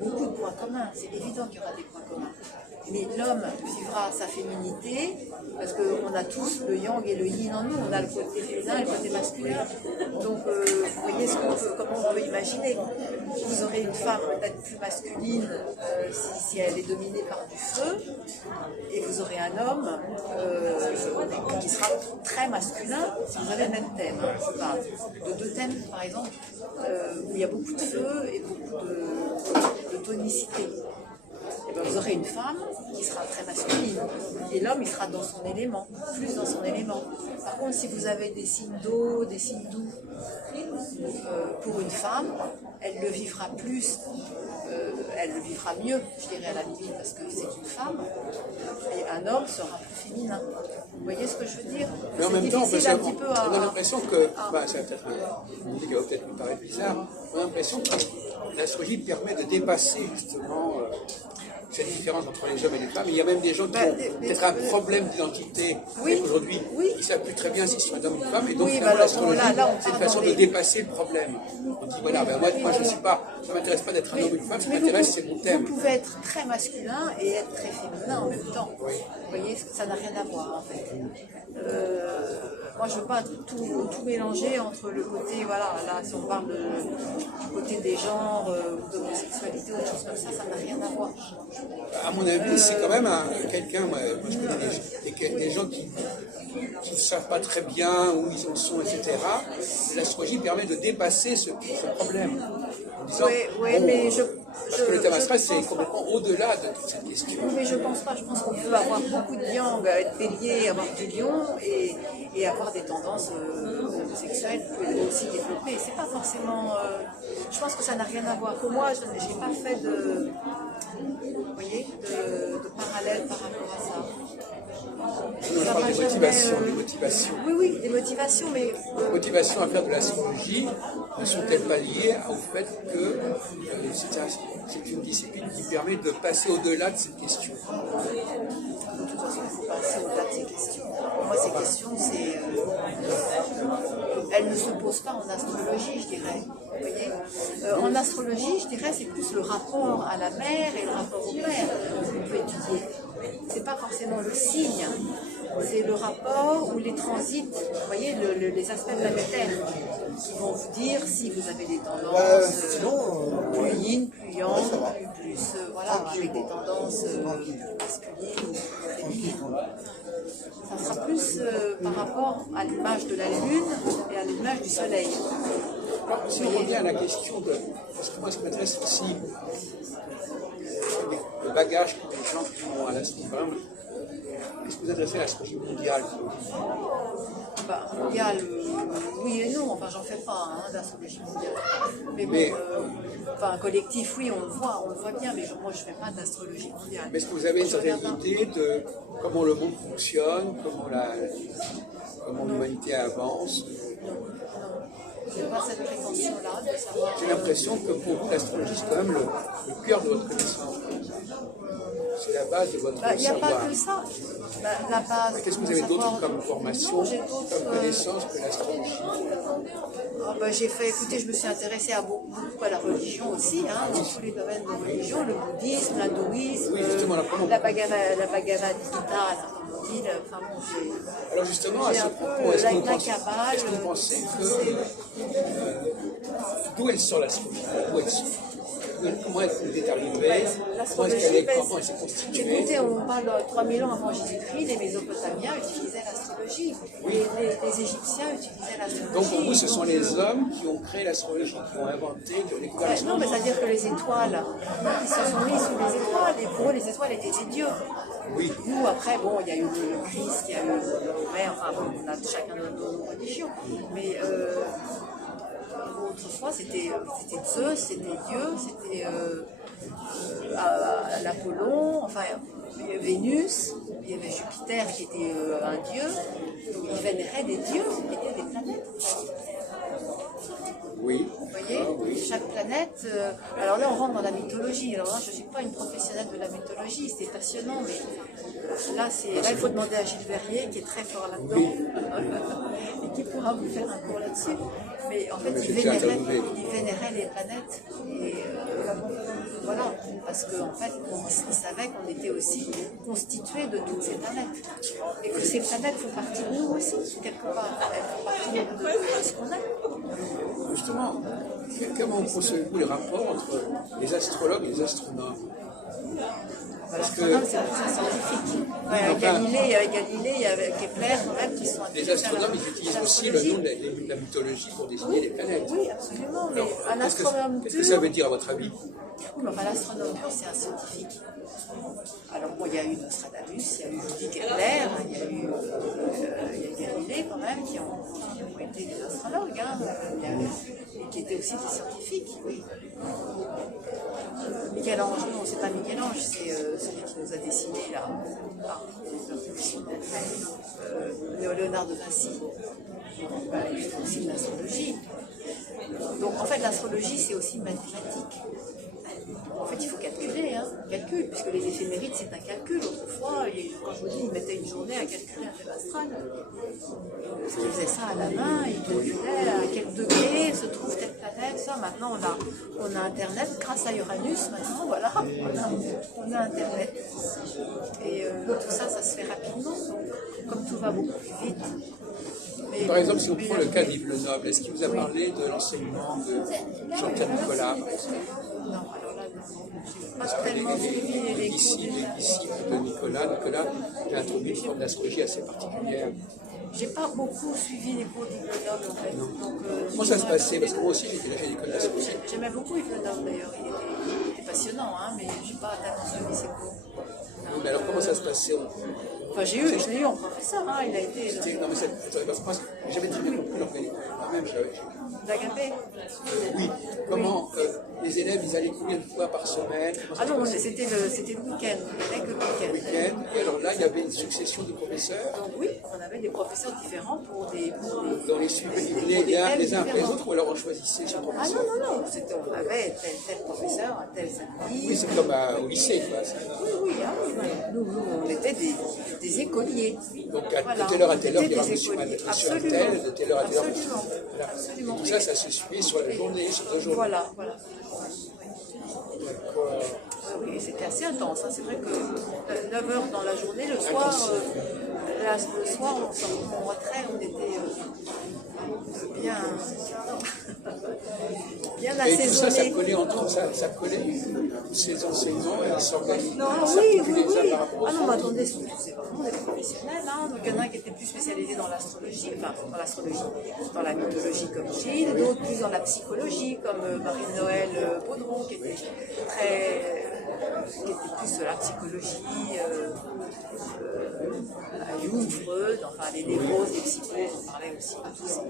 beaucoup de points communs, c'est évident qu'il y aura des points communs. Mais l'homme vivra sa féminité, parce qu'on a tous le yang et le yin en nous, on a le côté féminin et le côté masculin. Donc, vous voyez comment on peut imaginer. Vous aurez une femme peut-être plus masculine si elle est dominée par du feu, et vous aurez un homme qui sera très masculin si vous avez le même thème. Enfin, de deux thèmes, par exemple, où il y a beaucoup de feu et beaucoup de tonicité. Et bien vous aurez une femme qui sera très masculine et l'homme il sera dans son élément, plus dans son élément. Par contre, si vous avez des signes d'eau, des signes doux, pour une femme, elle le vivra plus, elle le vivra mieux, je dirais à la limite, parce que c'est une femme, et un homme sera plus féminin. Vous voyez ce que je veux dire? Mais en même temps, on a l'impression que, ça va peut-être nous paraître bizarre, on a l'impression que l'astrologie permet de dépasser justement cette différence entre les hommes et les femmes. Il y a même des gens qui ont peut-être un problème d'identité aujourd'hui, qui ne savent plus très bien s'ils sont un homme ou une femme, et donc l'astrologie, c'est une façon de dépasser le problème. On dit voilà, moi je ne suis pas, ça ne m'intéresse pas d'être un homme ou une femme, ce qui m'intéresse c'est mon thème. Vous pouvez être très masculin et être très féminin en même temps. Vous voyez, ça n'a rien à voir en fait. Moi je ne veux pas tout mélanger entre le côté, voilà, là si on parle du côté des genres, d'homosexualité ou autre chose comme ça n'a rien à voir. À mon avis, c'est quand même quelqu'un, moi je connais des gens qui ne savent pas très bien où ils en sont, etc. L'astrologie permet de dépasser ce problème. En disant, parce que le thème astral, c'est complètement au-delà de toute cette question. Oui, mais je pense pas. Je pense qu'on peut avoir beaucoup de yang, être bélier, avoir du lion et avoir des tendances homosexuelles aussi développées. C'est pas forcément. Je pense que ça n'a rien à voir. Pour moi, je n'ai pas fait de parallèle par rapport à ça. Je parle des motivations, Oui, des motivations, mais... Les motivations à faire de l'astrologie ne sont-elles pas liées au fait que c'est une discipline qui permet de passer au-delà de cette question? De toute façon, il faut passer au-delà de ces questions. Pour moi, ces questions, elles ne se posent pas en astrologie, je dirais. Vous voyez, en astrologie, je dirais, c'est plus le rapport à la mère et le rapport au père qu'on peut étudier. C'est pas forcément le signe, c'est le rapport ou les transits, vous voyez, les aspects de la méthode qui vont vous dire si vous avez des tendances plus yin, plus yang, plus voilà, avec des tendances masculines ou féminines. Ça sera plus par rapport à l'image de la lune et à l'image du soleil. Alors, si on revient à la question de... Parce que moi, ce qui m'intéresse aussi, le bagage que les gens qui ont à l'astrologie, est-ce que vous adressez à l'astrologie mondiale? Mondiale, oui et non, enfin j'en fais pas d'astrologie mondiale. Mais bon, collectif, oui, on le voit bien, mais moi je fais pas d'astrologie mondiale. Mais est-ce que vous avez une certaine idée de comment le monde fonctionne, comment l'humanité avance? Non. Je n'ai pas cette prétention-là de savoir. J'ai l'impression que pour vous, l'astrologie, c'est quand même le cœur de votre connaissance. C'est la base de votre savoir. Il n'y a pas que ça. La base. Qu'est-ce que vous avez d'autre comme formation, comme connaissance que l'astrologie? Écoutez, je me suis intéressée beaucoup à la religion aussi, dans tous les domaines de religion, le bouddhisme, l'hindouisme, la Bhagavad Gita, alors justement, à ce propos, est-ce que vous pensez que d'où elle sort l'astrologie? comment elle est arrivée, comment elle s'est constituée. Écoutez, on parle de 3000 ans avant Jésus-Christ, les Mésopotamiens utilisaient l'astrologie, les Égyptiens utilisaient l'astrologie. Donc pour vous, ce sont les hommes qui ont créé l'astrologie, qui ont inventé de l'équation. Non, mais c'est-à-dire que les étoiles, ils se sont mis sous les étoiles, et pour eux, les étoiles étaient des dieux. Oui. Nous, après, bon, il y a eu le Christ, il y a eu Mahomet, enfin, bon, on a chacun nos religions. Mais autrefois, c'était Zeus, c'était Dieu, c'était l'Apollon, enfin, il y avait Vénus, il y avait Jupiter qui était un dieu. Donc, ils vénéraient des dieux qui étaient des planètes. Oui. Vous voyez, chaque planète. Alors là, on rentre dans la mythologie. Alors là, je ne suis pas une professionnelle de la mythologie, c'est passionnant, mais là, il faut demander à Gilles Verrier, qui est très fort là-dedans, et qui pourra vous faire un cours là-dessus. Mais en fait, il vénérait les planètes. Et voilà, parce qu'en fait, il savait qu'on était aussi constitué de toutes ces planètes. Et que ces planètes font partie de nous aussi, quelque part. Elles font partie de ce qu'on est. Justement, comment concevez-vous le rapport entre les astrologues et les astronomes? L'astronome, c'est un scientifique. Avec Galilée, il y avait Kepler, quand même, qui sont... Les astronomes, ils utilisent aussi le nom de la mythologie pour désigner les planètes. Oui, absolument. Mais un astronome pur... Qu'est-ce que ça veut dire, à votre avis? Oui, mais enfin, l'astronome pur, c'est un scientifique. Alors, bon, il y a eu Nostradamus, il y a eu Judy Kepler, il y a eu Galilée, quand même, qui ont été des astrologues, et qui étaient aussi des scientifiques, oui. Michel-Ange, non, c'est pas Michel-Ange, c'est celui qui nous a dessiné là, Léonard de Vinci. Il fait aussi de l'astrologie. Donc en fait, l'astrologie, c'est aussi mathématique. En fait, il faut calculer, calcul, puisque les éphémérides, c'est un calcul. Autrefois, quand je vous dis, ils mettaient une journée à calculer un thème astral. Ils faisaient ça à la main, ils calculaient à quel degré se trouve telle planète. Ça, maintenant, on a Internet, grâce à Uranus, maintenant, voilà, on a Internet. Et tout ça, ça se fait rapidement. Donc, comme tout va beaucoup plus vite. Mais, par exemple, si on prend le cas d'Yves Lenoble, est-ce qu'il vous a parlé de l'enseignement de Chantal Nicolas? Non, alors là, pas tellement suivi les cours Les disciples de Nicolas qui a introduit une forme d'astrologie assez particulière. J'ai pas beaucoup suivi les cours d'Yves Lenoble en fait. Donc, comment ça se passait? Parce que moi aussi, j'ai des cours d'astrologie. J'aimais beaucoup Yves Lenoble d'ailleurs, il était passionnant, mais j'ai pas tellement suivi ses cours. Mais alors, comment ça se passait? Enfin, je l'ai eu en professeur, il a été... Non, mais j'avais très bien compris l'organisation. Même, D'Agapé. Oui. Comment les élèves, ils allaient combien de fois par semaine? Ah non, c'était le week-end. Il n'y avait que le week-end. Et alors là, il y avait une succession de professeurs. Donc oui, on avait des professeurs différents pour des dans les suites, les uns après les autres, ou alors on choisissait son professeur? Ah non. On avait tel professeur, un tel samedi. Oui, c'est comme au lycée, quoi. Oui. Nous, on était des écoliers. Donc de telle heure à telle heure, il y aura monsieur un tel, de telle heure à telle heure. Absolument. Tout ça se suit sur la journée, sur 2 jours. Voilà. D'accord. Oui, c'était assez intense. C'est vrai que 9 heures dans la journée, le soir, on sortait en retrait, on était bien assaisonnés. Et tout ça, ça collait entre ça collait tous ces enseignements, ils s'organisaient. Oui. Ah non, mais attendez, c'est vraiment des professionnels. Donc il y en a un qui était plus spécialisé dans l'astrologie, dans la mythologie comme Gilles, d'autres plus dans la psychologie comme Marie-Noël Baudron, qui était plus de la psychologie, Jung, Freud, enfin les névroses, les psychoses, on parlait aussi de tout ça.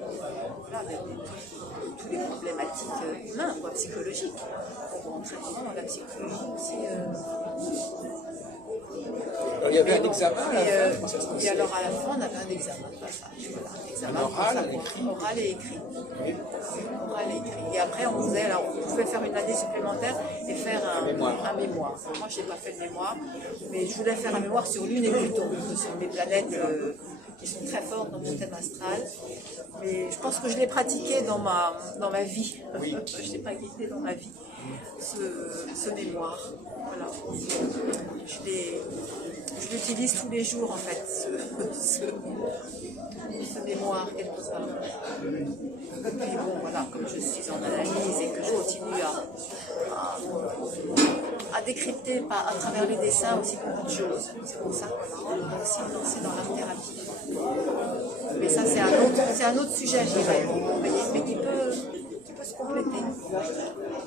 Voilà, toutes les problématiques humaines, psychologiques. On rentrait vraiment dans la psychologie aussi. Alors il y avait un examen à la fin, comment ça se passait? Et alors à la fin, on avait un examen de passage. Un examen oral, un écrit? Oral et écrit. Oral et écrit. Et après, on pouvait faire une année supplémentaire et faire un mémoire. Moi, je n'ai pas fait de mémoire, mais je voulais faire un mémoire sur Lune et Pluton, sur mes planètes qui sont très fortes dans mon thème astral. Mais je pense que je l'ai pratiqué dans ma vie. Oui. Je ne l'ai pas guidé dans ma vie, ce mémoire. Voilà. Je l'utilise tous les jours, en fait, ce ce mémoire quelque part. Et puis bon, voilà, comme je suis en analyse et que je continue à décrypter à travers les dessins aussi beaucoup de choses. C'est pour ça qu'on va aussi me lancer dans l'art-thérapie. Mais ça, c'est un autre sujet, je dirais, mais qui peut se compléter.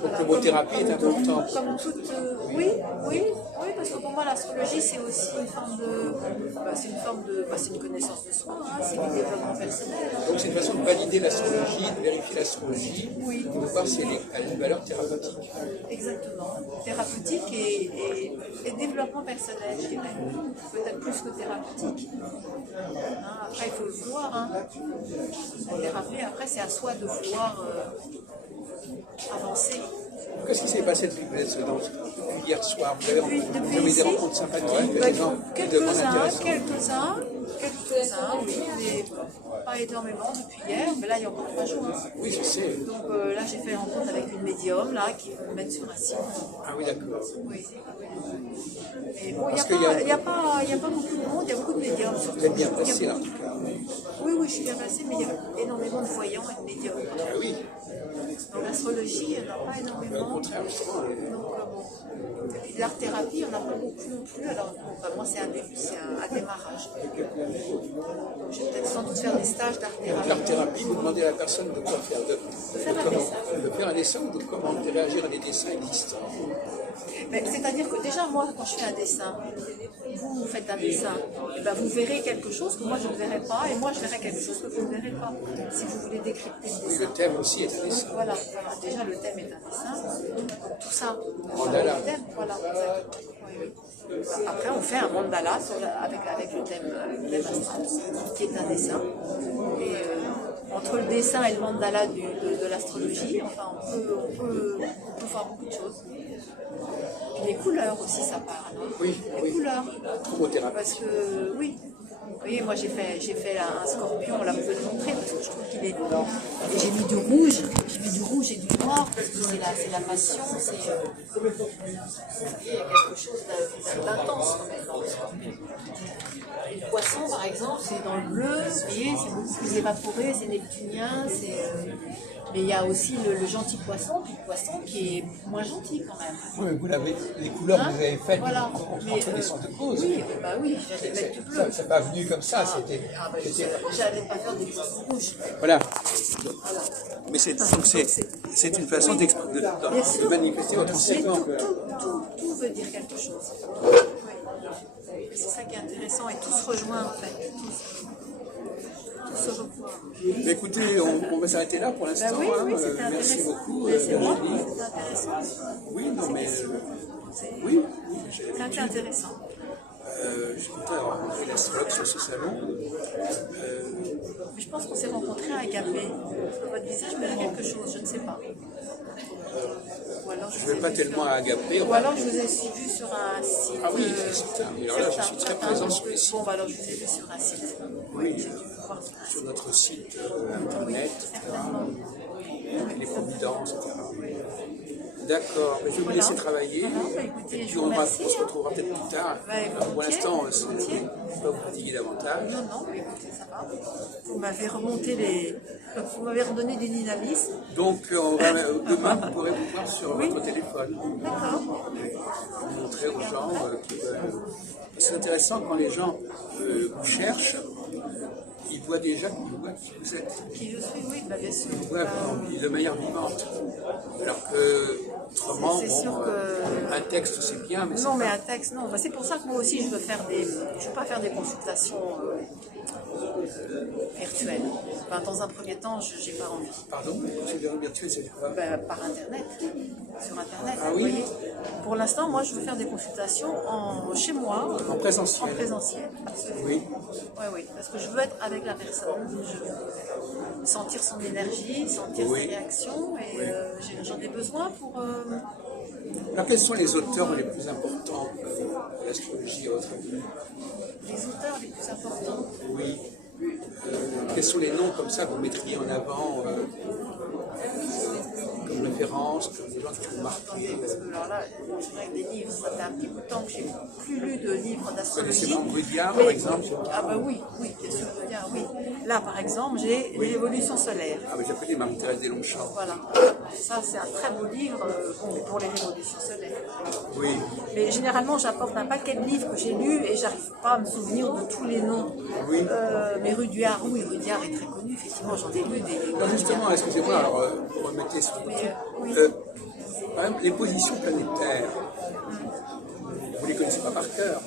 Donc le mot thérapie est important. Comme toute, oui, parce que pour moi l'astrologie c'est aussi une forme de, c'est une connaissance de soi, hein, c'est du développement personnel. Donc c'est une façon de valider l'astrologie, de vérifier l'astrologie, Oui. de voir si elle a une valeur thérapeutique. Exactement, thérapeutique et développement personnel, je dirais, peut-être plus que thérapeutique. Hein, après il faut le vouloir, hein. La thérapie après c'est à soi de vouloir avancer. Qu'est-ce qui s'est passé depuis hier soir? Vous avez eu des rencontres sympathiques, des gens qui demandent intéressants? Quelques-uns, oui, mais pas énormément depuis hier, mais là il y a encore 3 jours. Hein. Oui, je sais. Donc là j'ai fait une rencontre avec une médium là, qui me mène sur un site. Ah oui, d'accord. Oui. Et bon, il n'y a pas beaucoup de monde, il y a beaucoup de médiums surtout. Vous êtes bien placé là en tout cas. Oui, je suis bien placée, mais il y a énormément de voyants et de médiums. Ah oui. Dans l'astrologie, il n'y en a pas énormément. Au contraire, justement. Donc, et puis l'art-thérapie, il n'y en a pas beaucoup non plus. Alors, moi, c'est un début, c'est un démarrage. Donc, je vais peut-être sans doute faire des stages d'art-thérapie. L'art-thérapie, vous demandez à la personne de quoi faire, de faire un dessin ou de comment réagir à des dessins existants. C'est-à-dire que déjà, moi, quand je fais un dessin, vous faites un dessin, et ben vous verrez quelque chose que moi je ne verrai pas, et moi je verrai quelque chose que vous ne verrez pas, si vous voulez décrypter le dessin. Le thème aussi est un dessin. Voilà, déjà le thème est un dessin, donc tout ça, Mandala. le thème, voilà. Oui. Après on fait un mandala avec le thème astral, qui est un dessin, et entre le dessin et le mandala de l'astrologie, enfin on peut faire beaucoup de choses. Puis les couleurs aussi, ça parle. Hein. Oui, les couleurs. Chromothérapie. Parce que, oui. Vous voyez, moi j'ai fait un scorpion, là vous pouvez le montrer, parce que je trouve qu'il est. Et j'ai mis du rouge et du noir, parce que c'est la passion, il y a quelque chose d'intense quand même dans le scorpion. Et le poisson, par exemple, c'est dans le bleu, vous voyez, c'est beaucoup plus évaporé, c'est neptunien, mais il y a aussi le gentil poisson, puis le poisson qui est moins gentil quand même. Oui, vous l'avez, les couleurs que vous avez faites voilà. entre les sens de cause. Oui, j'allais mettre du bleu. Ça n'est pas venu comme ça, c'était. J'allais pas faire des poissons rouges. Voilà. Mais c'est une façon de manifester votre enseignement. Tout veut dire quelque chose. Oui. C'est ça qui est intéressant et tout se rejoint en fait. Tout se rejoint. Mais écoutez, on va s'arrêter là pour l'instant. Oui, c'était intéressant. Merci beaucoup. C'est moi, c'est intéressant. Oui, non, mais. Oui. C'est intéressant. Je suis content d'avoir rencontré l'astrologue sur ce salon. Mais je pense qu'on s'est rencontrés à Agapé. Votre visage me dit quelque chose, je ne sais pas. Ou alors je ne vais pas tellement à Agapé. Ou alors je vous ai vu sur un site. Ah oui, c'est ça. Alors là, je suis très présent sur les sites. Bon, alors je vous ai vu sur un site. Oui, sur notre site internet, etc. Les Providences, etc. D'accord, je vais vous laisser travailler. Et puis on se retrouvera peut-être plus tard. Pour l'instant, je ne vais pas vous fatiguer davantage. Non, mais écoutez, ça va. Vous m'avez remonté vous m'avez redonné du dynamisme. Donc demain, vous pourrez vous voir sur votre téléphone. D'accord. Pour montrer aux gens qui veulent. C'est intéressant quand les gens vous cherchent. Il voit déjà qui vous êtes. Qui je suis, oui, bien sûr. Il voit de manière vivante. Alors que, autrement, un texte c'est bien, mais non, mais un texte, non. C'est pour ça que moi aussi je veux pas faire des consultations virtuelles. Enfin, dans un premier temps, j'ai pas envie. Pardon, consultation virtuelle, c'est quoi? Par Internet, sur Internet. Ah oui. Vous voyez. Pour l'instant, moi, je veux faire des consultations chez moi. En présentiel. En présentiel, absolument. Oui. Oui, parce que je veux être avec la personne, je veux sentir son énergie, sentir ses réactions, et j'en ai besoin pour... Alors, quels sont les auteurs les plus importants de l'astrologie à votre avis? Les auteurs les plus importants? Oui. Quels sont les noms comme ça que vous mettriez en avant comme références, comme des gens qui ont marqué. Parce que alors là, c'est vrai que des livres, ça fait un petit bout de temps que j'ai plus lu de livres Vous d'astrologie. connaissez Marc Rudyard, par exemple? Ah bah oui, oui, bien sûr, Rudyard, oui. Là, par exemple, j'ai l'évolution solaire. Ah, mais j'appelais Marie-Thérèse Deslongchamps. Voilà. Ça, c'est un très beau livre bon, pour les révolutions solaires. Oui, Mais généralement, j'apporte un paquet de livres que j'ai lus et j'arrive pas à me souvenir de tous les noms. oui. Mais Rudyard, oui, Rudyard est très connu, effectivement, j'en ai lu des. Alors justement, excusez-moi, alors vous remettez sur le truc. oui. Par exemple, les positions planétaires, vous ne les connaissez pas par cœur.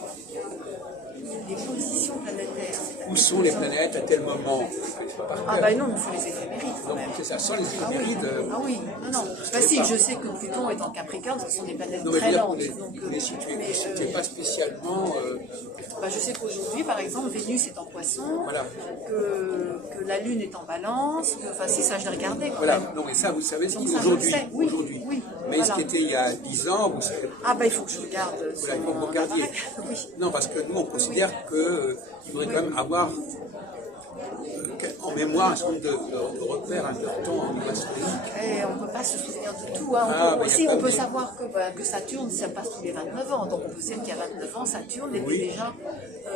Les positions planétaires. Où sont les planètes à tel moment? Vous ne connaissez pas par cœur. Ah bah non, il faut les éphémérides quand Donc même. c'est ça, sans les Ah oui, éphémérides. ah oui, non. Bah si, je sais que Pluton est en Capricorne, ce sont des planètes Non, mais je très veux dire, lentes. vous Donc, ne les situez pas spécialement. bah, je sais qu'aujourd'hui, par exemple, Vénus est en Poisson, Voilà. que la Lune est en Balance, enfin si ça je l'ai regardé quand Voilà, même. non mais ça vous savez ce Donc qui est ça, je le aujourd'hui. sais, oui, Aujourd'hui. oui, Mais voilà. ce qui était il y a 10 ans, vous savez. Ah bah il faut que je regarde. Voilà, il faut que vous mon regardiez. appareil. Oui. Non, parce que nous on considère qu'il faudrait quand même avoir en mémoire un certain nombre de repères importants en niveau astrologique. Et on ne peut pas se souvenir de tout. Hein. Ah, mais Aussi, y a on pas peut de- savoir que Saturne, ça passe tous les 29 ans. Donc on peut se dire qu'il y a 29 ans, Saturne était Oui. déjà,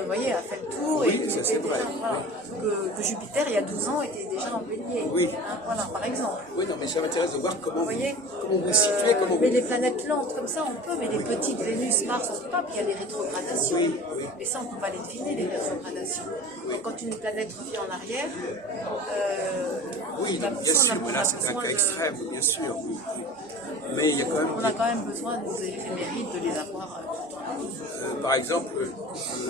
vous voyez, a fait le tour. Oui, et ça, était c'est déjà, vrai. voilà. Que Jupiter, il y a 12 ans, était déjà en bélier. Oui. Hein, voilà, par exemple. Oui, non, mais ça m'intéresse de voir comment voyez vous situez, comment Mais vous... les planètes lentes comme ça, on peut, mais les petites Vénus, Mars, on ne peut pas. Puis il y a les rétrogradations. Oui, oui. Et ça, on ne peut pas les deviner, les rétrogradations. Donc quand une planète revient en arrière, Oui, on a donc, bien besoin- sûr, on a là c'est un besoin cas de- extrême, bien sûr. Oui, oui. Mais il y a quand on même, a quand même besoin de nos éphémérides, de les avoir tout le temps. par exemple,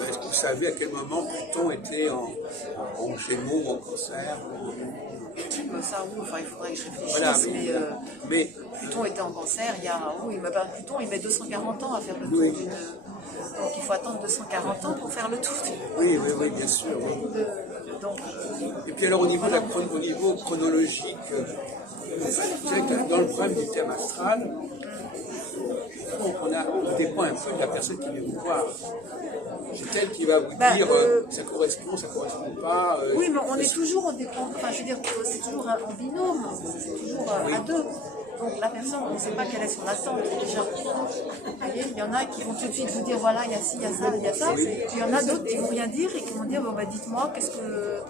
est-ce que vous savez à quel moment Pluton était en Gémeaux ou en Cancer? Ça, oui, enfin, il faudrait que je réfléchisse, Voilà, mais Pluton était en Cancer, il y a, oui, mais ben, Pluton, il met 240 ans à faire le tour Oui. d'une... Donc il faut attendre 240 ans pour faire le tour oui, oui, oui, bien sûr. Oui. donc, Et puis alors au niveau, au niveau chronologique, vous savez que dans le problème du thème astral, on dépend un peu de la personne qui vient vous voir. C'est elle qui va vous Bah, dire ça correspond pas. oui, mais on est toujours en dépend. Enfin, je veux dire, c'est toujours en binôme, c'est toujours à deux. Donc la personne, on ne sait pas quelle est son attente déjà. Vous voyez, il y en a qui vont tout de suite vous dire voilà, il y a ci, il y a ça, il y a ça. Puis il y en a d'autres qui vont rien dire et qui vont dire bon, bah, dites-moi, qu'est-ce que.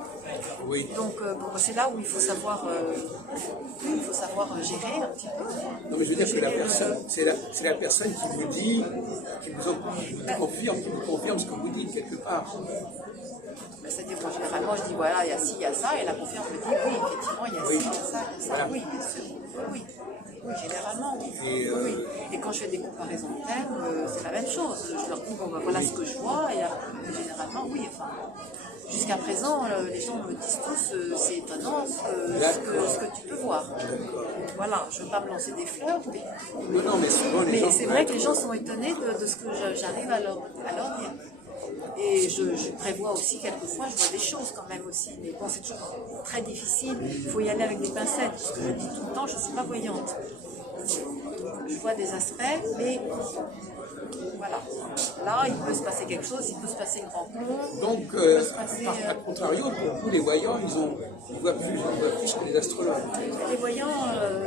Oui. Donc bon, c'est là où il faut savoir, gérer un petit peu. Non, mais je veux dire que la personne, c'est la personne qui vous dit, qui vous confirme ce que vous dites quelque part. C'est-à-dire que généralement, je dis voilà, il y a ci, il y a ça, et la confirme me dit oui, effectivement, il y a ci, il y a ça, il y a ça. Voilà. Oui, bien sûr. Oui. Oui, généralement, oui. Et, Oui. Et quand je fais des comparaisons de thèmes, c'est la même chose. Je leur dis, bon, ben, voilà ce que je vois, et généralement, oui. Enfin, jusqu'à présent, les gens me disent tous, c'est étonnant ce que tu peux voir. Voilà, je ne veux pas me lancer des fleurs, mais, Non, mais souvent les gens. c'est vrai que les gens sont étonnés de ce que j'arrive à leur dire. Et je prévois aussi, quelquefois, je vois des choses quand même aussi. Mais bon, c'est toujours très difficile. Il faut y aller avec des pincettes. Parce que je dis tout le temps, je ne suis pas voyante. Je vois des aspects, mais voilà. Là, il peut se passer quelque chose, il peut se passer une rencontre. Donc, il peut se passer, à contrario, pour vous, les voyants, ils voient plus que les astrologues. les voyants,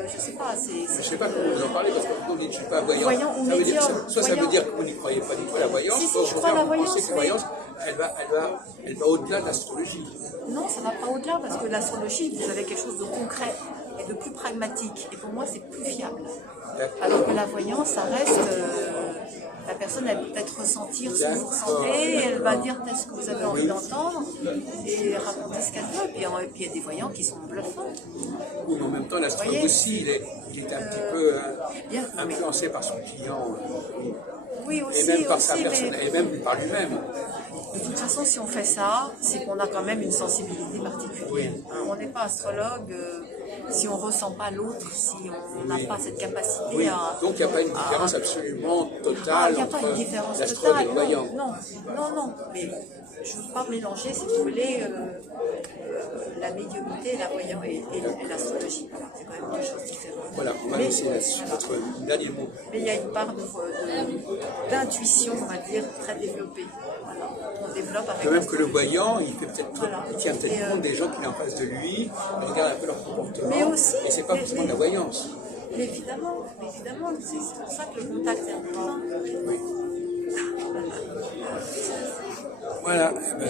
je ne sais pas. Je ne sais pas comment vous en parlez, parce que vous dites que je ne suis pas voyant. Voyant ou Ça veut dire, médium. soit ça veut Voyant. dire que vous n'y croyez pas du tout à la voyance, Si, soit au je crois à contraire, la vous pensez que la voyance, voyance, elle va au-delà de l'astrologie. Non, ça ne va pas au-delà, parce que l'astrologie, vous avez quelque chose de concret et de plus pragmatique. Et pour moi, c'est plus fiable. Alors que la voyance, ça reste... la personne, elle peut peut-être ressentir ce que vous ressentez, elle va dire peut-être ce que vous avez envie d'entendre et raconter ce qu'elle veut. Puis il y a des voyants qui sont bluffants. Oui, mais en même temps, l'astrologue Voyez, aussi, il est un petit peu bien, influencé par son client, Oui, aussi, et même par sa aussi, personne, mais et même par lui-même. de toute façon, si on fait ça, c'est qu'on a quand même une sensibilité particulière. Hein, on n'est pas astrologue si on ne ressent pas l'autre, si on n'a pas cette capacité Oui, à... donc il n'y a pas une différence absolument Ah, totale il n'y a pas une entre différence l'astrologue et totale, le voyant. non, mais je ne veux pas mélanger, si vous voulez, la médiumnité, la voyance et l'astrologie. Voilà, c'est quand même deux choses différentes. Voilà, on va laisser là-dessus votre dernier mot. Mais il y a une part d'intuition, on va dire, très développée. Voilà, on développe avec De même que le l'astrologie. voyant, il fait peut-être, Voilà. il tient peut-être Et, compte des gens qu'il a en face de lui, il regarde un peu leur comportement, Mais aussi, et c'est pas forcément de la voyance. Évidemment, évidemment, c'est pour ça que le contact est important. Voilà. Eh ben,